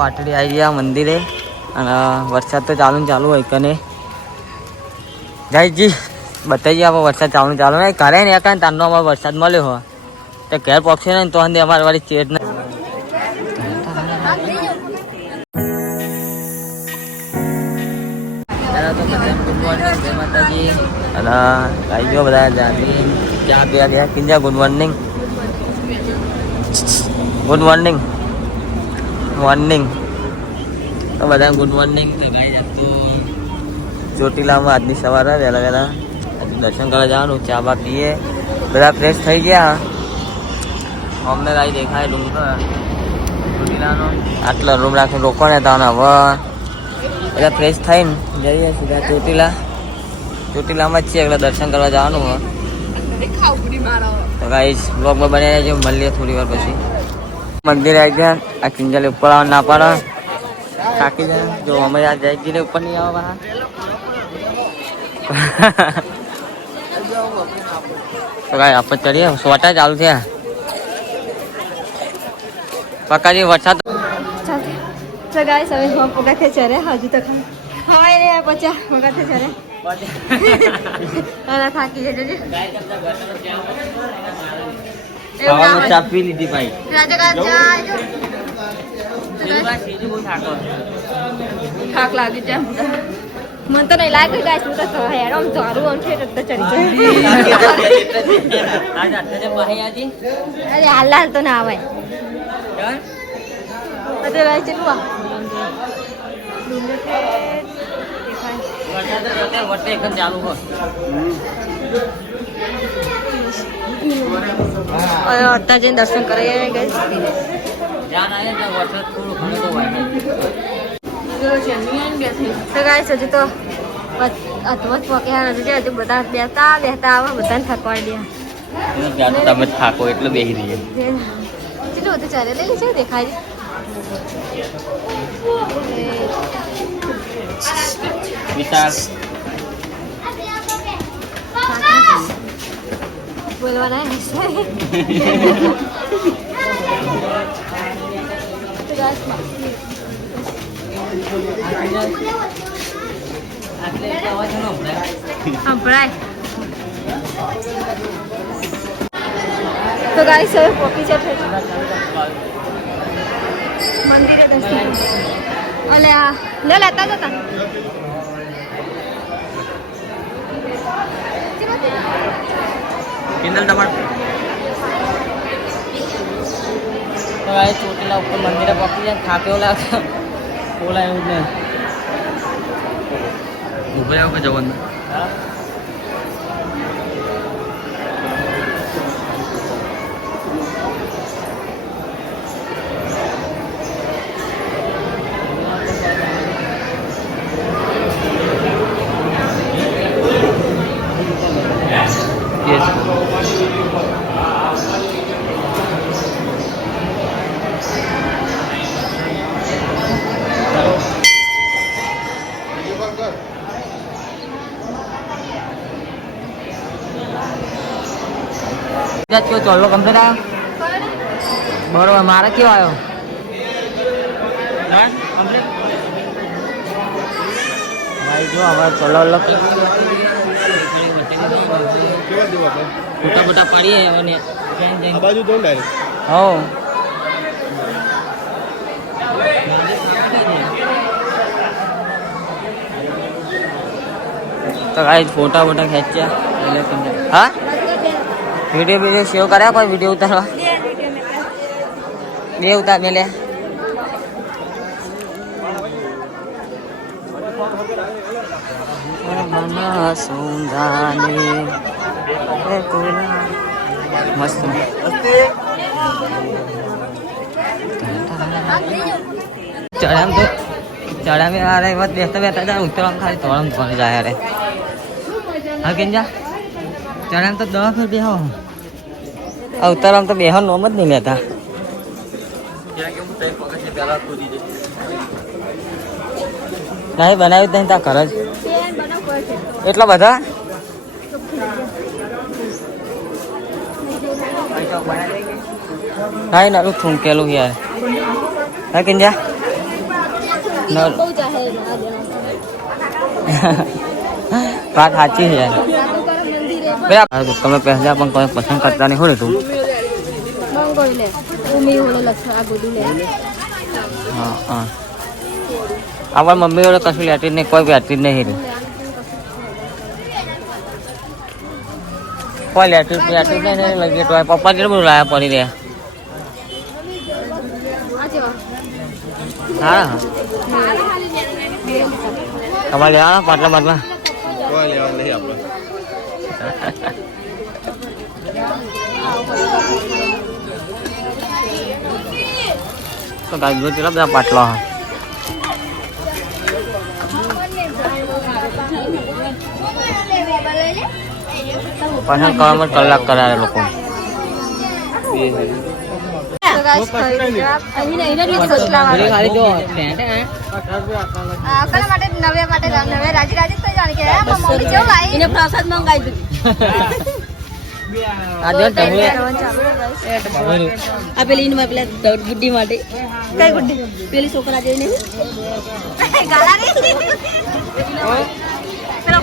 પાટડી આવી ગયા મંદિરે. અને વરસાદ તો ચાલુ ચાલુ હોય કને જયજી બતાવી આપણે વરસાદ ચાલુ ચાલુ હોય. કરે ને એકાને તારનો અમારે વરસાદ મળ્યો હોય. તો ઘેર પક્ષે ને તો અંદર અમારે વાળી ચેટ ના બધા ચા ગયા. કિંજા good morning good morning morning તો બધા ગુડ મોર્નિંગ તો ગાઈ તો ચોટીલામાં આજની સવારે વહેલા વહેલા આજે દર્શન કરવા જવાનું ચા બા પીએ. બધા ફ્રેશ થઈ ગયા. અમને કાંઈ દેખાય ડુંગર ચોટીલાનો. આટલો રૂમ રાખીને રોકો ને તો હવે બધા ફ્રેશ થઈને જઈએ સીધા ચોટીલા. ચોટીલામાં જ છીએ એટલે દર્શન કરવા જવાનું. હોય તો ગાઈશ બ્લોગમાં બની રહેજો મળીએ થોડી વાર પછી. મંદિરે આવી ગયા. આ કિંજલ ઉપર આવવા ના પાડો. થાકી જાય. જો અમે આ જયગીરે ઉપર નહીં આવવા તો કાંઈ આપણે ચડીએ. સોટા ચાલુ થયા. પકાજી વરસાદ. તો ગાઈસ હવે હું ચરે હજુ તો ખાઈ રે પચા ચરે થાકી જજો. ખાવાનું. ચા પી લીધી ભાઈ. થાક લાગી છે મને. તો નહીં લાગે ગાય હું તો હેર આમ ચારું આમ છે તો ચડી અરે હાલ હાલ તો ના આવે. અરે રાય ચલું આ? ડુંગર છે એકદમ ચાલુ હોય. હવે અત્યારે જઈને દર્શન કરીએ ગઈશ ધ્યાન આવે ને વરસાદ થોડું ઘણું તો હોય તો ગાઈસ હજુ તો અધવત પક્યા હજુ હજુ બધા બેતા બેતા આવે બધાને થકવાડી ત્યાં તો તમે જ થાકો એટલે બેસી રહીએ દે કેટલું બધું ચાલે લઈ છે દેખાય વિશાલ બોલવાના હશે તો guys, સંભળાય તો ગાઈસ હવે પોકી જશે મંદિરે દર્શન અલે આ લે લેતા જતા તમાર તો આ ચોટીલા ઉપર મંદિરે પહોંચી જાય થાક્યો લાગે બોલા એવું જ નહીં ઊભા આવો કે જવાનું Yes. કેવો ચોલ્લો કમ્પ્લીટ આવ્યો બરોબર મારે કેવો આવ્યો? ભાઈ જો હવે ચોલ્લો વલ્લો ફોટા ફોટા પડીએ અને બાજુ દો ડાયરેક્ટ હો. તો ગાઈસ ફોટા ફોટા ખેંચ્યા. એટલે હા? વીડિયો વીડિયો સેવ કર્યા કોઈ વીડિયો ઉતારવા બે ઉતાર મેલે મન સુંદાને એ કોલા મસ્ત ચડામ તો ચડામ અરે વાત બેસતા બેસતા જાય ઉતરવા ખાલી તોડમ કોણ જાય અરે હા કેમ જા ચડામ તો દવા ફેર બેહો આ ઉતરવા તો બેહો નોમ જ નહીં લેતા નહીં બનાવ્યું જ નહીં તા ઘર જ એટલા બધા કાંઈ નાલું થૂંકેલું યાર હા કિંજા દિવસ બહુ જાહે આ જણા. વાત સાચી છે સાધુ કરે મંદિરે પણ ભાઈ આ તમે પહેલા પણ કોઈ પસંદ કરતા નહીં હોય તું. હા હા. અમારી મમ્મી જોડે કશું લેતી નહીં કોઈ લેતી નહીં કોઈ લેતી લેતી નહીં તો પપ્પા કેટલું બધું લાયા પડી રહ્યા. હા. તમારે લેવાના પાટલા પાટલા કોઈ લેવાનું નહીં આપણે તો ગાય જો કેટલા બધા પાટલા. હા પસંદ કલાક કરાવે લોકો. પ્રસાદ મંગાવી દીધું. આ જો તમે આ પેલી પેલા ગુડ્ડી માટે. કઈ ગુડ્ડી? પેલી છોકરા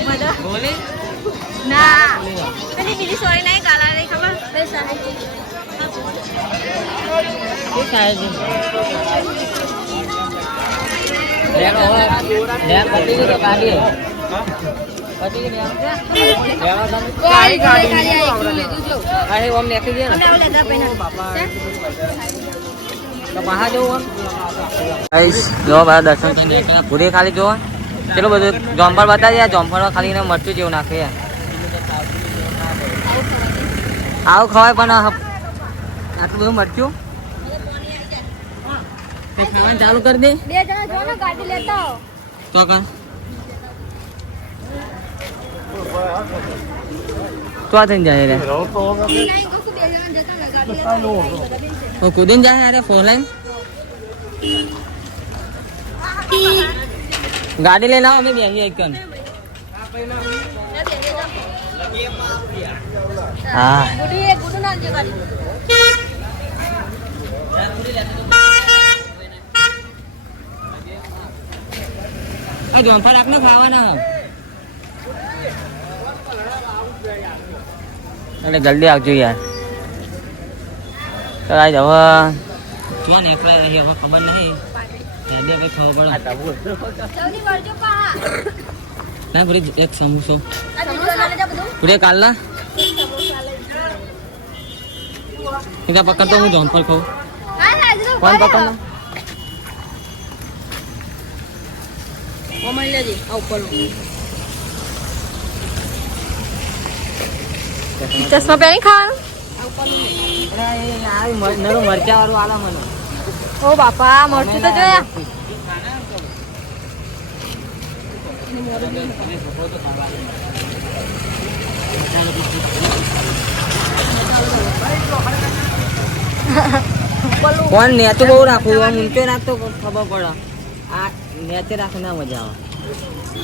બધો ના. પેલી બીજી સોરી નહીં ગાલા નહીં ખબર? દર્શન. પૂરી ખાલી જોવા. ચલો બધું? જોમફળ બતાવી યાર જોમફળમાં ખાલી મરચું જેવું નાખે આવું ખવાય પણ આ આટલું બધું મરચું? તે ખાવાનું ચાલુ કરી દે. બે જણા જો ને ગાડી લેતા આવો. તો કર તો થઈને જાય રે. હું કુદીને જાય અરે ફોન લાઈન. ગાડી લઈને આવો અમે બેસી એક હા ગુડી એ ગુડું નાખજો ગાડી આ જોંફર આપને ખાવાના એટલે જલ્દી આવજો યાર. તો આજ હવે જો ને એકલા રહી હવે ખબર નહીં. જલ્દી હવે ખબર પડે. ના પૂરી એક સમોસો. પૂરી કાલના? પકડતો હું જોંફર ખાઉં. કોણ. પકડના મમ્મી લેજે આ ઉપર ચશ્મા પહેરી ખાવાનું ઓ બાપા મરચું તો જોયા કોણ નેતું બહુ રાખવું આમ ઊંચો રાખતો ખબર પડે. આ નેચે રાખે ના મજા આવે.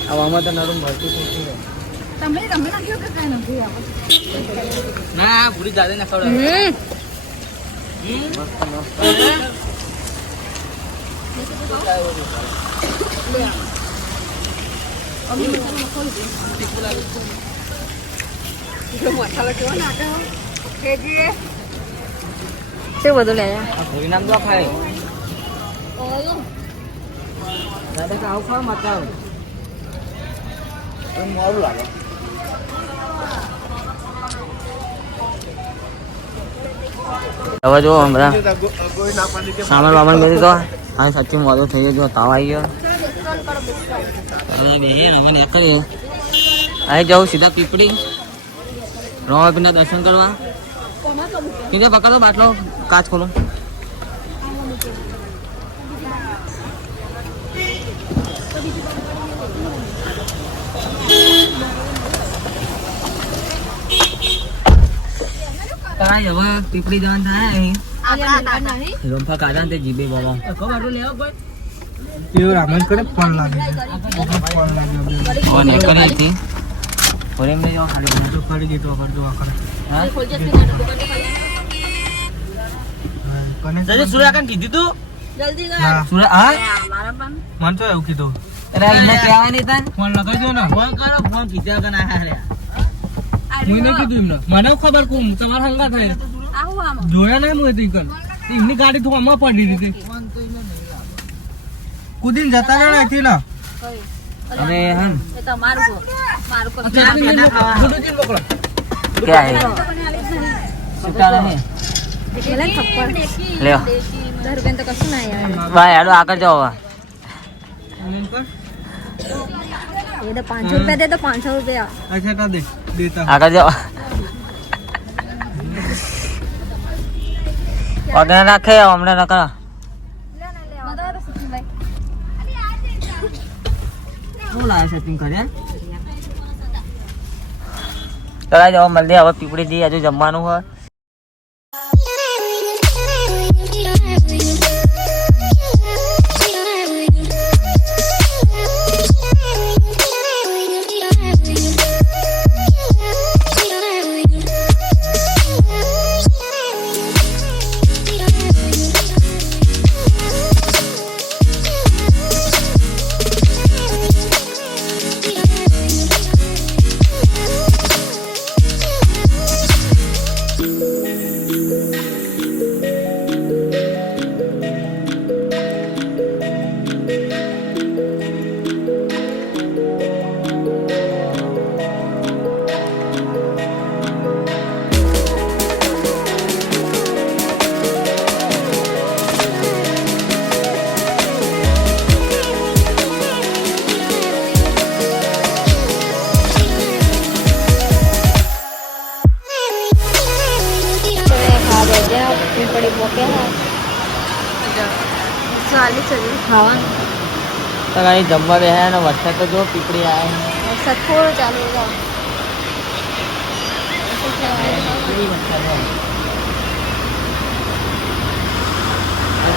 હવે આમાં તો નરમ ભરતું. તમે તમે નાખ્યો કે કઈ નથી ના પૂરી જાદે ના ખવડાવે. હમ. શું બધું લે નામ તો ખાય દાદા કે આવું ખાવ મજા આવે મોડું લાગે હવે જો સામાન તો હા સાચી મોડું થઈ ગયો જો તાવ આવી ગયો હવે નીકળીએ અહીં જાઉં સીધા પીપળી રોમાપીના દર્શન કરવા કીધે પકડો બાટલો કાચ ખોલો કાંઈ હવે પીપળી જવાનું થાય અહીં. લોંફા કાઢા ને તે જીબે બાબા. એવું રામન કરે ફોન લાગે ફોન લાગે ફોન એક કરી હતી ફોન એમને જો ખાલી તો ફરી પર જો હા? જલ્દી સુર્યાકાન કીધી તું? જલ્દી કર. સુરા હા? મન તો એવું કીધું. એટલે મને કહેવાય નહીં તને ફોન લગાવી દો ને? ફોન કરો ફોન કીધા કે ના હાર્યા મને કીધું એમને. મને ખબર કોમ તમારા હંગા થાય જોયા ના મુએ તું કર એમની ગાડી તો આમાં પડી હતી. કુદીન જતા રહ્યા નથી ના. અરે હન. એ તો મારું કો મારું કો કુદીન મોકલો. કે આ સુતા રહે લ્યો. ભાઈ હેડો આગળ તો પાંચસો રૂપિયા અચ્છા તા દે દેતા આગળ જાઓ. વગર નાખે હમણાં ન કરો ચલા જાઓ, મળીએ હવે, પીપળી જઈ હજુ જમવાનું હોય. પોકે ચાલી ચલી. ખાવાનું તો કઈ જમવા બેહ્યા ને વરસાદ તો જો પીપળી આવે વરસાદ થોડો ચાલુ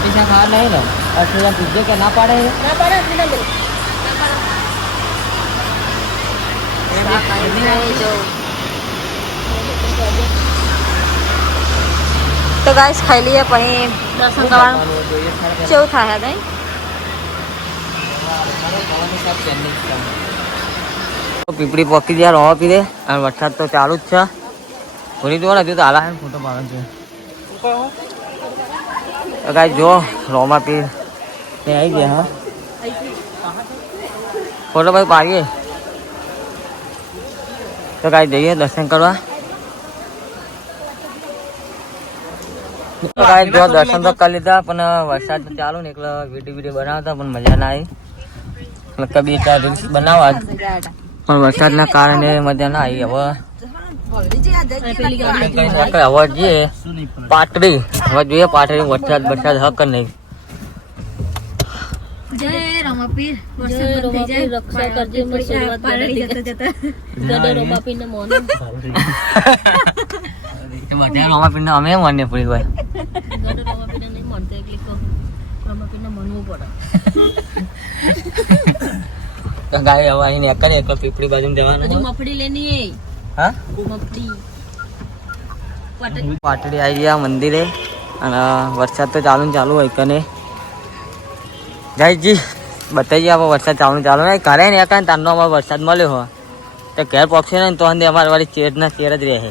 પૈસા ખાવા નહીં ને? અઠવાડિયા પૂછજો કે ના પાડે ના પાડે ના બોલો. તો ગાઈસ ખાઈ લઈએ, પછી દર્શન કરવાનું. કેવું થાય નહીં પીપળી પોકી ગયા, રવા પીરે અને વરસાદ તો ચાલુ જ છે. ભૂલી જુઓ ને તો હાલા ફોટો પાડે છે કાંઈ જો રોમા પીર એ આવી ગયા, હા. ફોટો ભાઈ પાડીએ. તો કાંઈ જઈએ દર્શન કરવા. કાંઈ જો દર્શન તો કરી લીધા પણ વરસાદ ચાલુ ને એટલે વીડિયો વીડિયો બનાવતા પણ મજા ના આવી. એટલે કબી ચાર રીલ્સ બનાવવા. પણ વરસાદના કારણે મજા ના આવી હવે. હવે જઈએ પાટડી. હવે જોઈએ પાટડી વરસાદ વરસાદ હક નહીં. જય રમાપીર. વરસાદ બંધ થઈ જાય. રક્ષા કરજે મોને બધા રોમા પીને અમે મને પડી ભાઈ ગડે રમાપીરને નહીં મોનતો એટલે કહો રમાપીરને મનવું પડે. તો ગાય હવે અહીં નીકળે એકલો પીપળી બાજુ જવાનું. મફડી લેની હા. મફડી પાટડી આવી ગયા મંદિરે અને વરસાદ તો ચાલુ ને ચાલુ હોય કને જયજી બતાવી આપણે વરસાદ ચાલુ ચાલુ ને ઘરે ને એકાને તારનો અમારે વરસાદ મળ્યો હોય. તો ઘેર પહોંચ્યો ને તો અંદર અમારે વાળી ચેર ના ચેર જ રહે.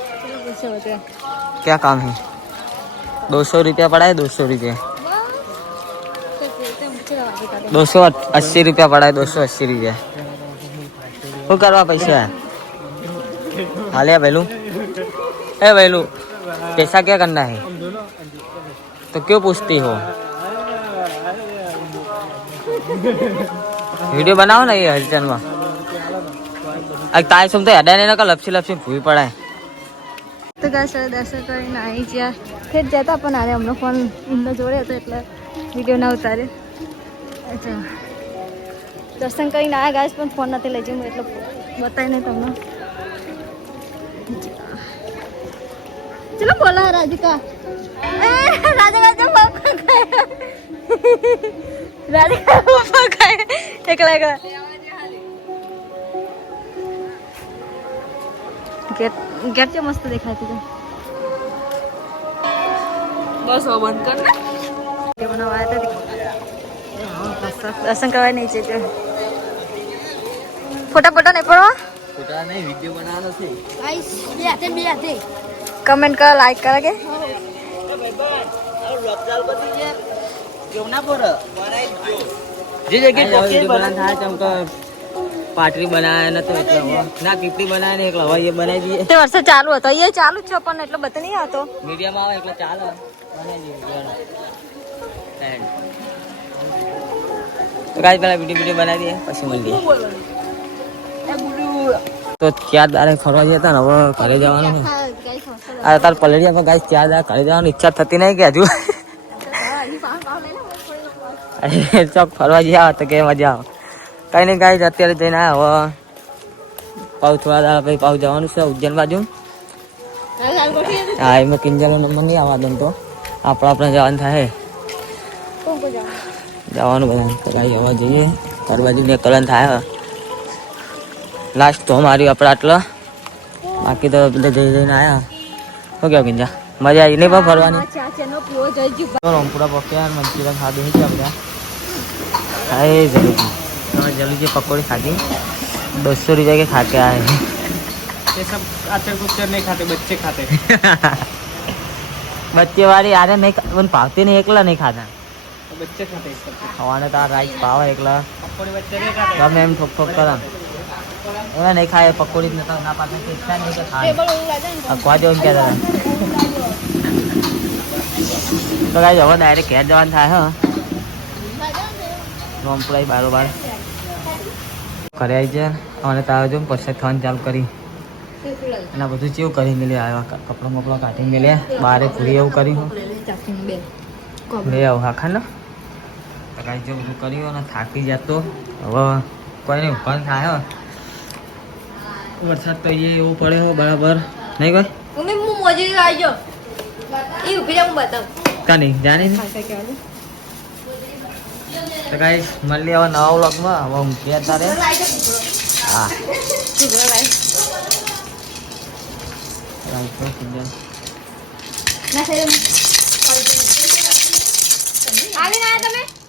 भूई पड़ा है क्या काम है दो सौ रुपया पड़ा है दो सौ रुपया दो सौ अस्सी रुपया पड़ा है दो सौ अस्सी रुपया શું કરવા પૈસા હાલે વહેલું ए वैलू पैसा क्या करना है तो क्यों पूछती हो वीडियो बनाओ ना ये हलचल में अब ताई सुन तो हेडा नहीं ना लपसी लपसी भूई पड़ा है તો ગાસ દર્શન કરીને આવી ગયા. ખેત જતા પણ આને હમણાં ફોન એમનો જોડે હતો, એટલે વીડિયો ના ઉતારે અચ્છા. દર્શન કરીને આવ્યા ગાઈસ, પણ ફોન નથી લઈ જવું, એટલે નહીં તમને. ચલો બોલા, રાધિકા. રાધિકા રાધિકા એકલા એકલા. ગેટ ગેટ જે મસ્ત દેખાય છે બસ હવે બંધ કર ને તે બનાવવા હતા દર્શન કરવા નહીં છે ફોટા ફોટા નહીં પડવા ફોટા નહીં વિડિયો બનાવવાનો છે બે હાથે બે હાથે કમેન્ટ કરો લાઈક કરો કે જે જગ્યાએ વીડિયો બનાવવાનો થાય છે અમુક પાટરી બનાવે નતો એટલે ના પીપળી બનાવે ને એટલે હવે એ બનાવી દઈએ. તે વર્ષે ચાલુ હતો. એ ચાલુ જ છે પણ એટલો બધો નહીં આવતો. મીડિયામાં આવે એટલે ચાલે. બનાવી દઈએ તો કાંઈ પેલા વીડિયો વીડિયો બનાવી દઈએ પછી મળીએ. તો ચાર દાડે ફરવા જતા હતા ને? હવે ઘરે જવાનું અરે આ તાર પલડિયામાં ગાય ચાર દાડે ઘરે જવાની ઈચ્છા થતી નહીં કે હજુ? ચોક ફરવા જ્યાં તો કે મજા આવે? કઈ નહીં ગાય અત્યારે જઈને આવ્યા હવે પાઉ થોડા પછી પાઉ જવાનું છે, ઉજ્જૈન બાજુ. હા, એમ કિંજલનો નંબર નહીં આવવા દો તો. આપણે આપણે જવાનું થાય. જવાનું બધા તો ગાઈ જઈએ. તાર બાજુ ને કલન થાય લાસ્ટ તો મારી આપણે આટલો. બાકી તો બધા જઈ જઈને આવ્યા શું કેવું કિંજા મજા આવી નહીં પણ ફરવાની? રામપુરા પક્યા મંચુરિયન ખાધું છે આપણે? હા, એ જલેબી તમે જલેબી પકોડી ખાધી દોઢસો રૂપિયા के खा के आए हैं ये सब आचार कुचर नहीं खाते बच्चे खाते बच्चे वाली आरे नहीं खा- उन भावती नहीं एकला नहीं खाता तो बच्चे खाते हैं सब ખાવાને તો આ રાઈસ ભાવે એકલા पकौड़े बच्चे नहीं खाते ગમે એમ ઠોક ઠોક કરે એમાં નહીં ખાય પકોડી ને તો ના પાડે કે ઈચ્છા નહીં કે ખાય અખવા જેવું કે તો કાંઈ હવે ડાયરેક્ટ ઘેર જવાનું થાય હા રોમપુરા બારોબાર ઘરે આવી જાય અને તારા જો પછી થવાનું ચાલુ કરી. એના બધું ચેવું કરી મેલ્યા આવ્યા કપડાં બપડા કાઢી મેલ્યા બારે ફરી એવું કર્યું લે આવું હા તો કાંઈ જો બધું કર્યું અને થાકી જતો. હવે કોઈ નહીં ઊભા થાય વરસાદ તો એ એવું પડે હો બરાબર. નહીં કોઈ મમ્મી હું મોજે આવી જાઉં એ ઊભી જાઉં બતાવ. કાની જાણી તો ગાઈસ મળીએ હવે નવા વ્લોગમાં. હવે હું કે તારે. હા. આવીને આયા તમે?